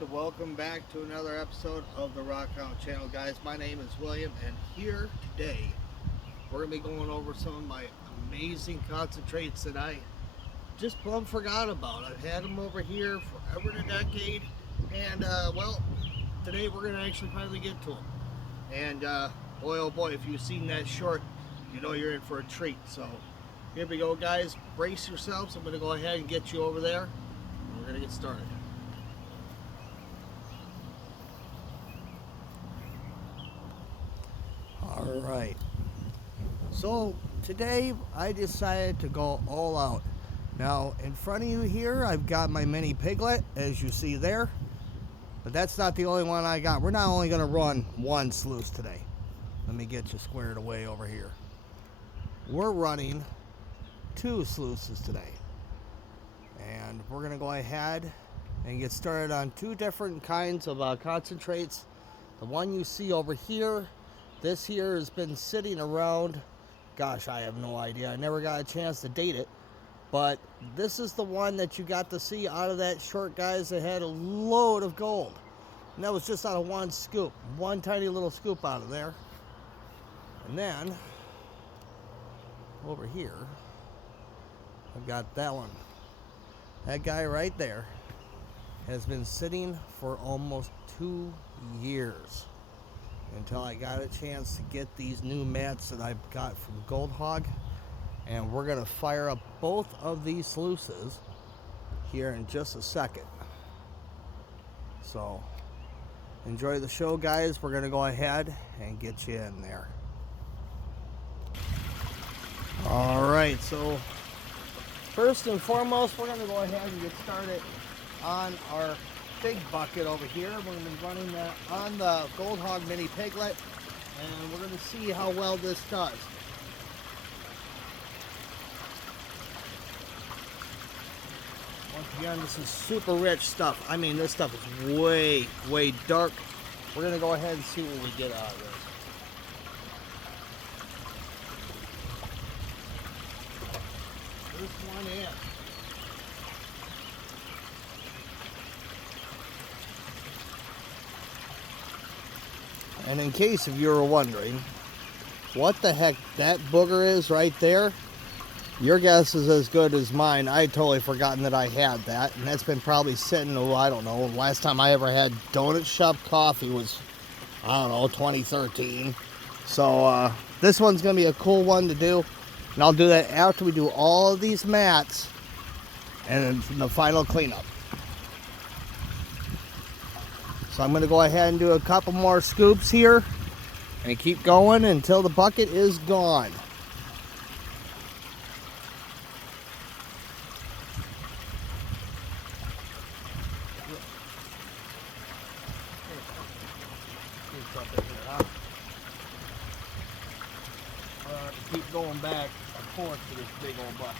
and welcome back to another episode of the Rock Out channel, guys. My name is William, and here today we're gonna be going over some of my amazing concentrates that I just plumb forgot about. I've had them over here forever and a decade, and well, today we're gonna actually finally get to them. And boy, oh boy, if you've seen that short, you know you're in for a treat. So here we go, guys. Brace yourselves. I'm gonna go ahead and get you over there, and we're gonna get started. Alright, so today I decided to go all out. Now in front of you here I've got my mini piglet, as you see there, but that's not the only one I got. We're not only going to run one sluice today. Let me get you squared away over here. We're running two sluices today, and we're going to go ahead and get started on two different kinds of concentrates. The one you see over here, this here has been sitting around, gosh, I have no idea. I never got a chance to date it. But this is the one that you got to see out of that short, guys, that had a load of gold. And that was just out of one scoop. One tiny little scoop out of there. And then, over here, I've got that one. That guy right there has been sitting for almost 2 years. Until I got a chance to get these new mats that I've got from Gold Hog, and we're gonna fire up both of these sluices here in just a second. So enjoy the show, guys. We're gonna go ahead and get you in there. All right, so first and foremost, we're gonna go ahead and get started on our big bucket over here. We're going to be running that on the Gold Hog Mini Piglet, and we're going to see how well this does. Once again, this is super rich stuff. I mean, this stuff is way, way dark. We're going to go ahead and see what we get out of this. First one in. And in case if you were wondering what the heck that booger is right there, your guess is as good as mine. I had totally forgotten that I had that, and that's been probably sitting, oh, I don't know, last time I ever had Donut Shop coffee was, I don't know, 2013. So this one's going to be a cool one to do, and I'll do that after we do all of these mats and the final cleanup. So I'm going to go ahead and do a couple more scoops here and keep going until the bucket is gone. Keep going back and forth to this big old bucket.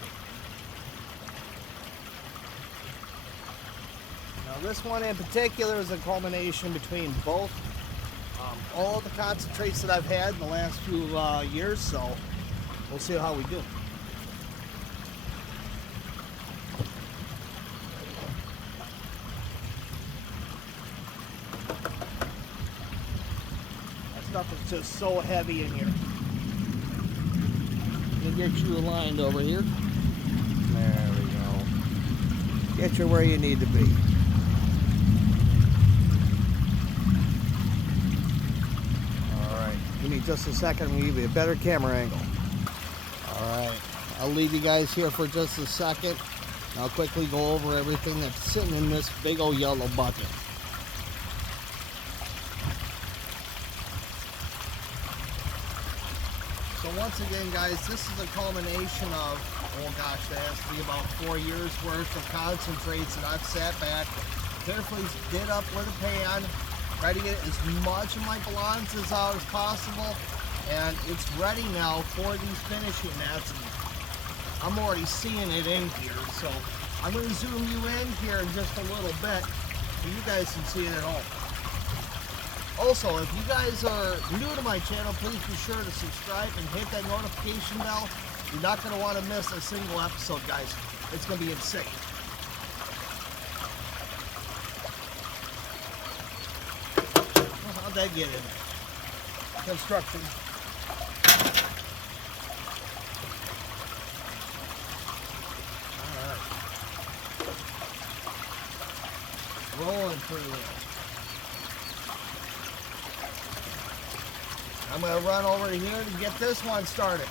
Now this one in particular is a culmination between both all the concentrates that I've had in the last few years, so we'll see how we do. That stuff is just so heavy in here. We'll get you aligned over here. There we go. Get you where you need to be. Give me just a second, I'm going to give you a better camera angle. Alright, I'll leave you guys here for just a second. I'll quickly go over everything that's sitting in this big old yellow bucket. So once again, guys, this is a culmination of, oh gosh, that has to be about 4 years worth of concentrates that I've sat back, carefully did up with a pan, try to get as much of my balances out as possible, and it's ready now for these finishing mats. I'm already seeing it in here, so I'm going to zoom you in here in just a little bit so you guys can see it at home. Also, if you guys are new to my channel, please be sure to subscribe and hit that notification bell. You're not going to want to miss a single episode, guys. It's going to be insane. that get in there? Construction. Alright. Rolling through there. I'm going to run over here to get this one started.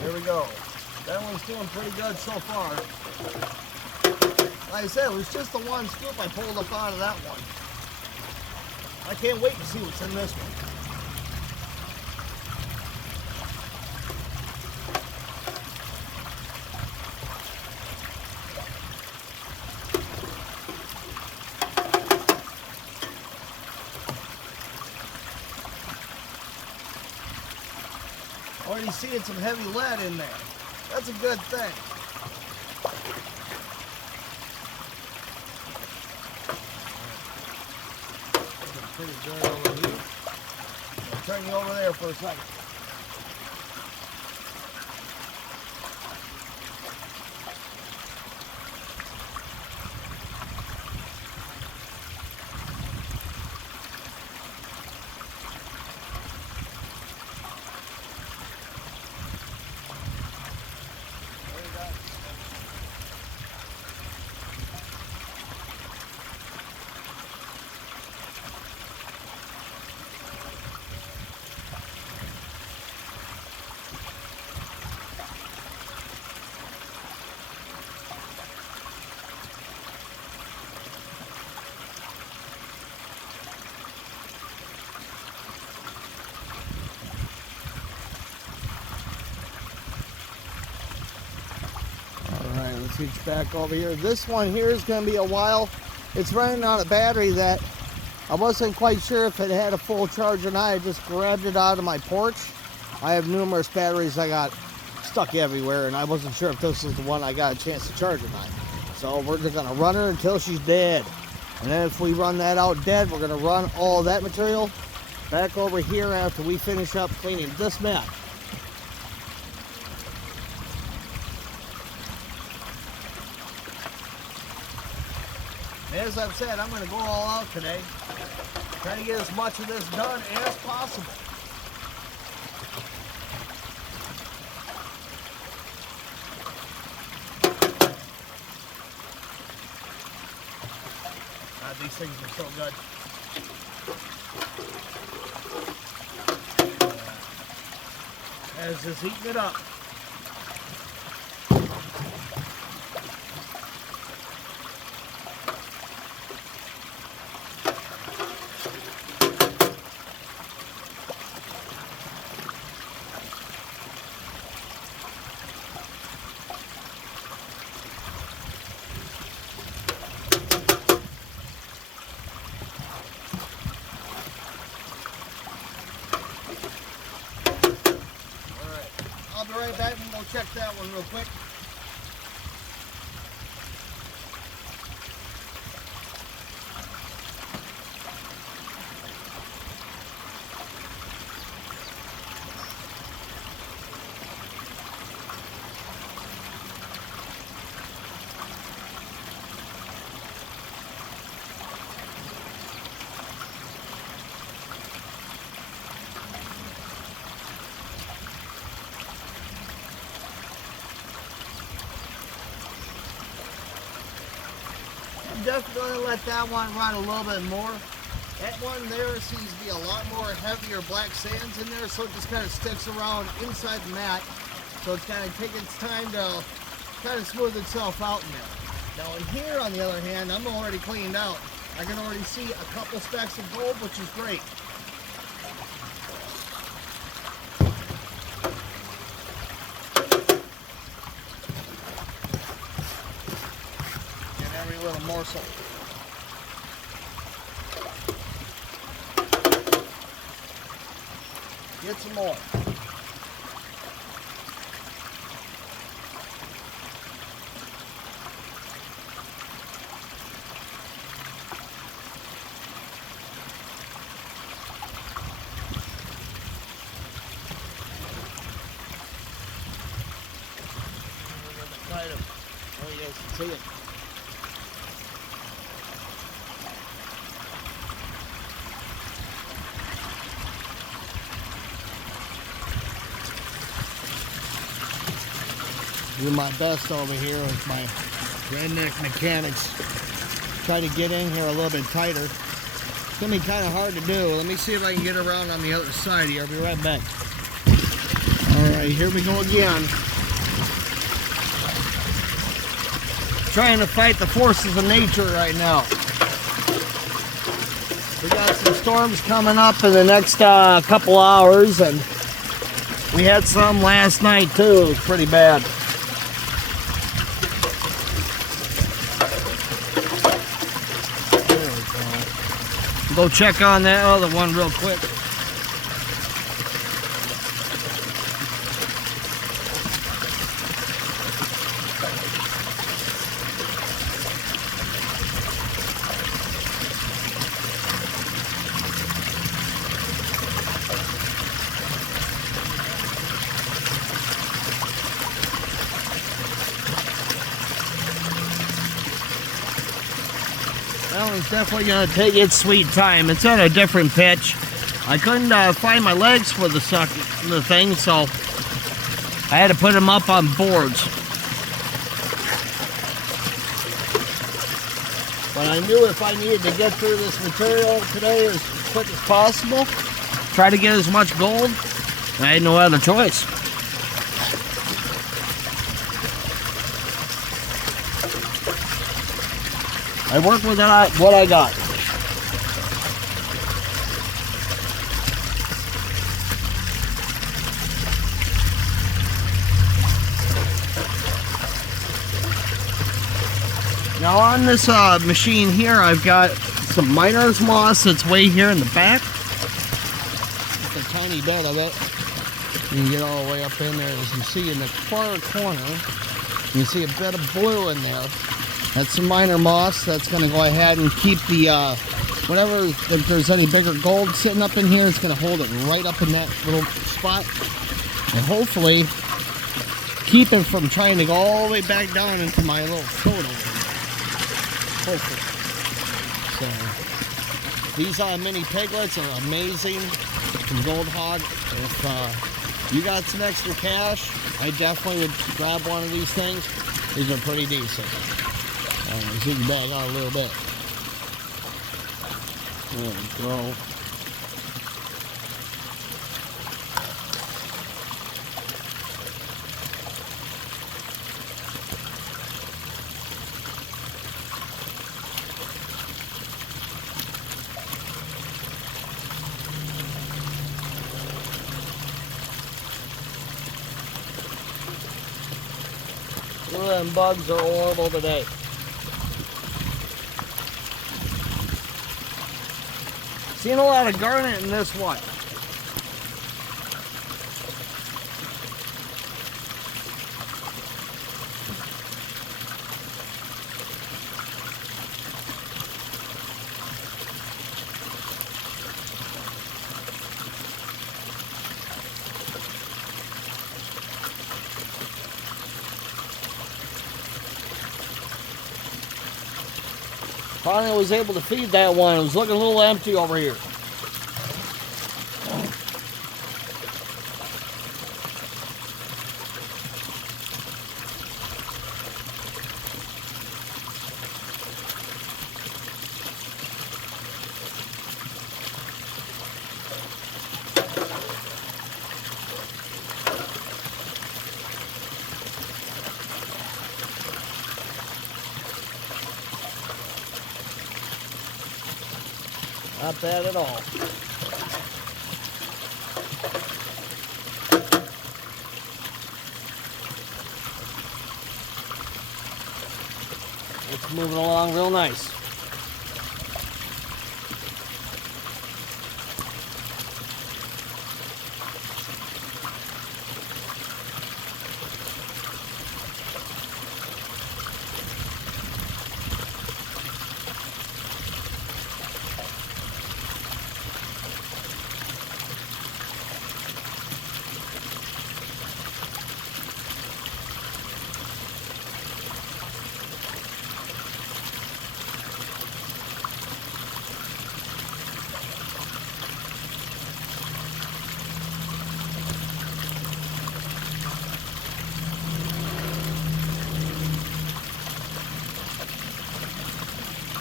There we go. That one's doing pretty good so far. Like I said, it was just the one scoop I pulled up out of that one. I can't wait to see what's in this one. Already seeing some heavy lead in there. That's a good thing. Looking pretty good over here. I'll turn you over there for a second. Alright, let's reach back over here. This one here is going to be a while. It's running on a battery that I wasn't quite sure if it had a full charge or not. I just grabbed it out of my porch. I have numerous batteries I got stuck everywhere, and I wasn't sure if this was the one I got a chance to charge or not. So we're just going to run her until she's dead. And then if we run that out dead, we're going to run all that material back over here after we finish up cleaning this mat. As I've said, I'm going to go all out today. Trying to get as much of this done as possible. God, these things are so good. As is eating it up. I'll be right back and we'll check that one real quick. Definitely let that one run a little bit more. That one there seems to be a lot more heavier black sands in there, so it just kind of sticks around inside the mat. So it's kind of taking its time to kind of smooth itself out in there. Now in here, on the other hand, I'm already cleaned out. I can already see a couple specks of gold, which is great. Little morsel. Get some more. inside him. Oh, you guys can see it. Do my best over here with my redneck mechanics. Try to get in here a little bit tighter. It's gonna be kind of hard to do. Let me see if I can get around on the other side here. I'll be right back. All right, here we go again. Trying to fight the forces of nature right now. We got some storms coming up in the next couple hours, and we had some last night too. It was pretty bad. Go check on that other one real quick. Well, it's definitely going to take its sweet time. It's at a different pitch. I couldn't find my legs for the thing, so I had to put them up on boards. But I knew if I needed to get through this material today as quick as possible, try to get as much gold, I had no other choice. I work with what I got. Now on this machine here, I've got some miner's moss that's way here in the back. Just a tiny bit of it. You can get all the way up in there. As you see in the far corner, you see a bit of blue in there. That's some miner moss. That's going to go ahead and keep the, whatever, if there's any bigger gold sitting up in here, it's going to hold it right up in that little spot. And hopefully keep it from trying to go all the way back down into my little throat over here. Hopefully. So, these mini piglets are amazing from Gold Hog. If you got some extra cash, I definitely would grab one of these things. These are pretty decent. Zoom back out a little bit. There we go. Them bugs are horrible today. Seen a lot of garnet in this one. Finally was able to feed that one. It was looking a little empty over here. Not bad at all. It's moving along real nice.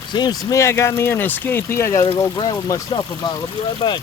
Seems to me I got me an escapee. I gotta go grab with my stuff about. I'll be right back.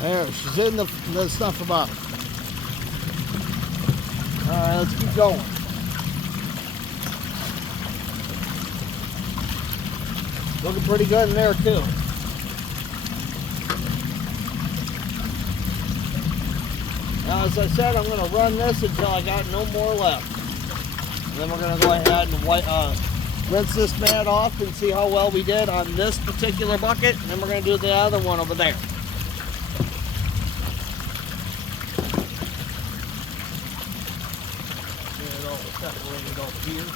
There, she's in the stuff about. Alright, let's keep going. Looking pretty good in there too. Now, as I said, I'm going to run this until I got no more left. And then we're going to go ahead and rinse this mat off and see how well we did on this particular bucket. And then we're going to do the other one over there. Separated up here.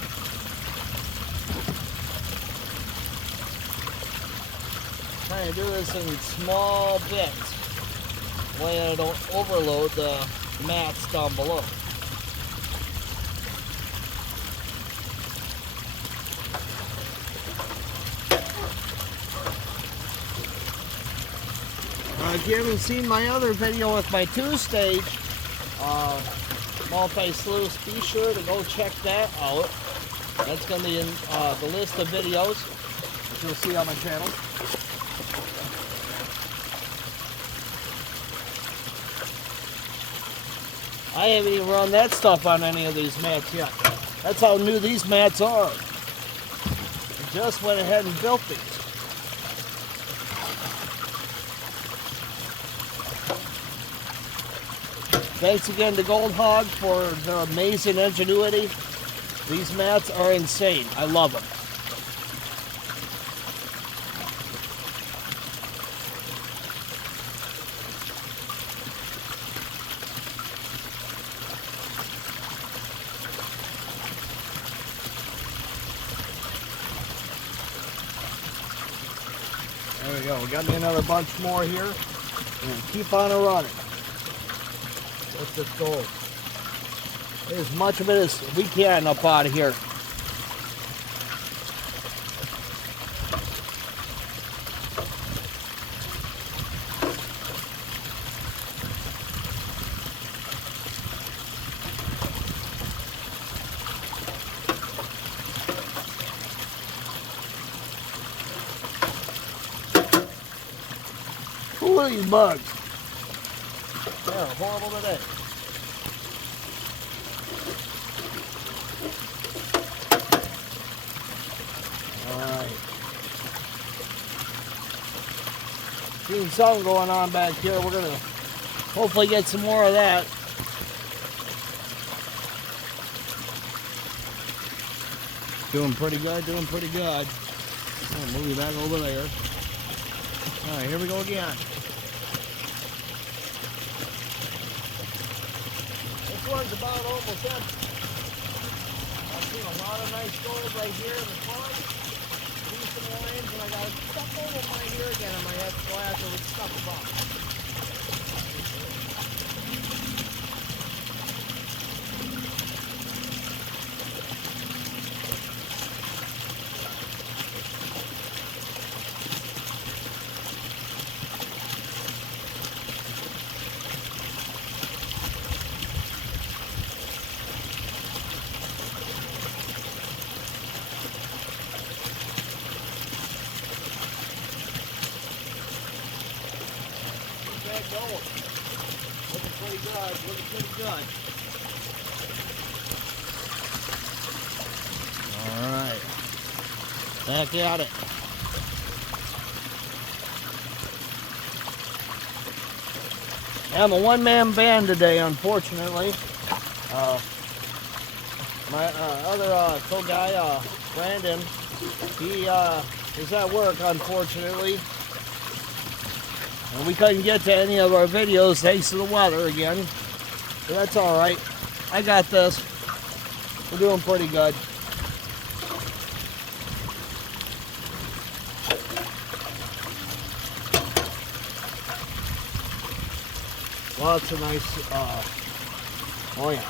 Trying to do this in small bits, way I don't overload the mats down below. If you haven't seen my other video with my 2-stage multi-sluice, be sure to go check that out. That's going to be in the list of videos that you'll see on my channel. I haven't even run that stuff on any of these mats yet. That's how new these mats are. I just went ahead and built these. Thanks again to Gold Hog for their amazing ingenuity. These mats are insane. I love them. There we go. We got me another bunch more here. And keep on running. Let's just go as much of it as we can up out of here. Who are these bugs? They're horrible today. Alright. Seeing something going on back here. We're going to hopefully get some more of that. Doing pretty good, doing pretty good. I'll move you back over there. Alright, here we go again. This one's about almost empty. I've seen a lot of nice gold right here in the front. Decent lines, and I got a couple of mine here again in my head glass with stuff about. Looking pretty good, looking pretty good. Alright. Back at it. I'm a one-man band today, unfortunately. My other co-guy, Brandon, he is at work, unfortunately. And we couldn't get to any of our videos thanks to the weather again. But that's alright. I got this. We're doing pretty good. Lots of nice, oh yeah.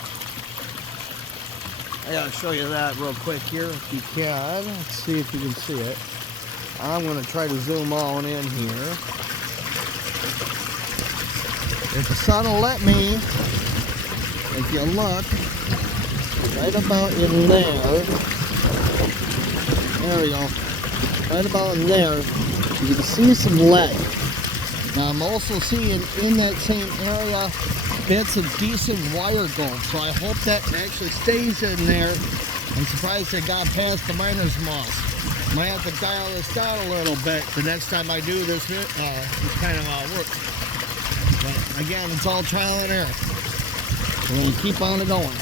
I gotta show you that real quick here if you can. Let's see if you can see it. I'm gonna try to zoom on in here. If the sun will let me, if you look, right about in there, there we go, right about in there, you can see some lead. Now I'm also seeing in that same area bits of decent wire gold, so I hope that actually stays in there. I'm surprised it got past the miner's moss. Might have to dial this down a little bit the next time I do this kind of work. But again, it's all trial and error. We're going to keep on it going.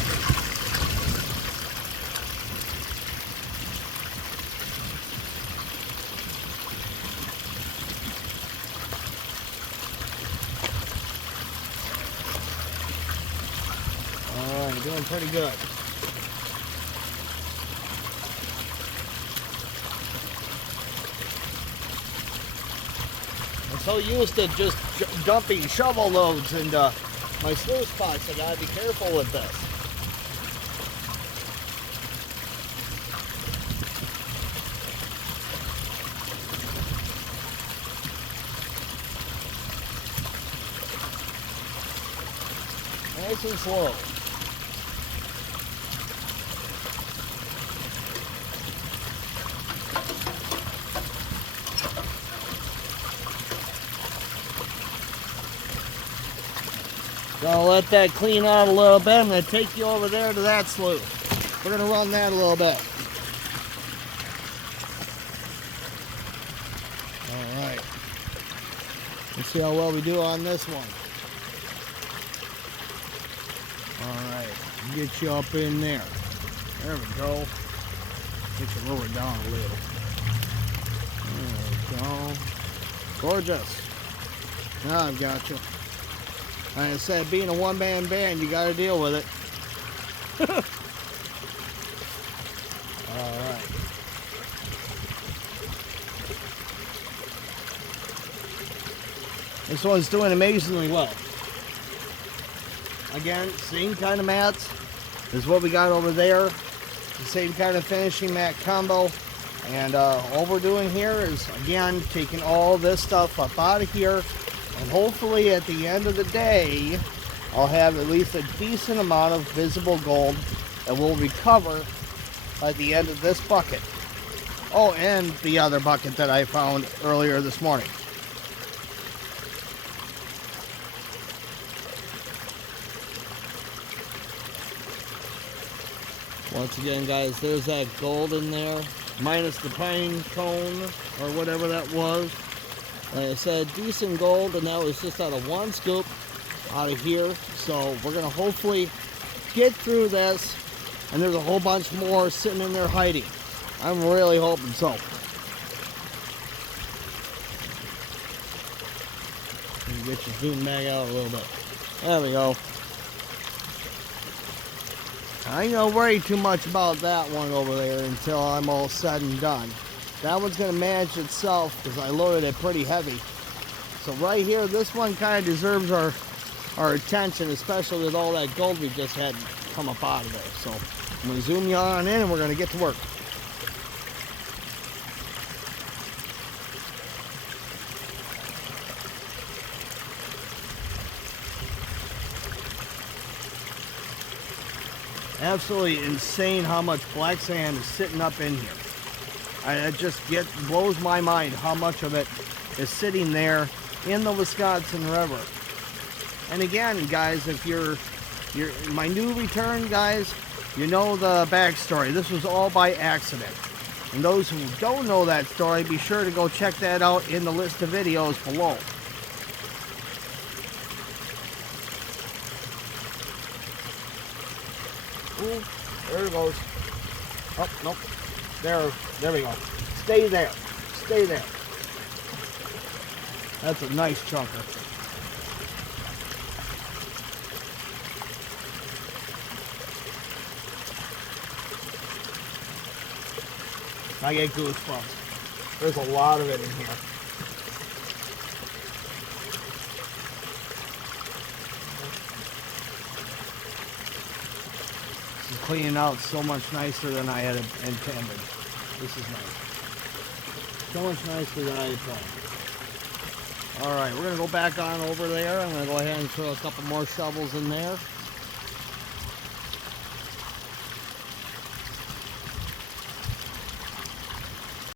Alright, doing pretty good. I'm so used to just dumping shovel loads into my sluice spots, I gotta be careful with this. Nice and slow. Gonna let that clean out a little bit. I'm gonna take you over there to that sluice. We're gonna run that a little bit. All right. Let's see how well we do on this one. All right, get you up in there. There we go. Get you lower down a little. There we go. Gorgeous. Now I've got you. Like I said, being a one-man band, you got to deal with it. All right. This one's doing amazingly well. Again, same kind of mats is what we got over there. The same kind of finishing mat combo. And all we're doing here is, again, taking all this stuff up out of here. And hopefully at the end of the day, I'll have at least a decent amount of visible gold that we'll recover by the end of this bucket. Oh, and the other bucket that I found earlier this morning. Once again, guys, there's that gold in there, minus the pine cone or whatever that was. Like I said, decent gold, and that was just out of one scoop out of here. So we're going to hopefully get through this, and there's a whole bunch more sitting in there hiding. I'm really hoping so. Get your zoom mag out a little bit. There we go. I ain't gonna worry too much about that one over there until I'm all said and done. That one's going to manage itself because I loaded it pretty heavy. So right here, this one kind of deserves our attention, especially with all that gold we just had come up out of there. So I'm going to zoom you on in and we're going to get to work. Absolutely insane how much black sand is sitting up in here. It just blows my mind how much of it is sitting there in the Wisconsin River. And again, guys, if you're my new return, guys, you know the backstory. This was all by accident. And those who don't know that story, be sure to go check that out in the list of videos below. Ooh, there it goes. Oh, nope. There we go. Stay there. Stay there. That's a nice chunker. I get goosebumps. There's a lot of it in here. It's cleaning out so much nicer than I had intended. This is nice. So much nicer than I had planned. Alright, we're going to go back on over there. I'm going to go ahead and throw a couple more shovels in there.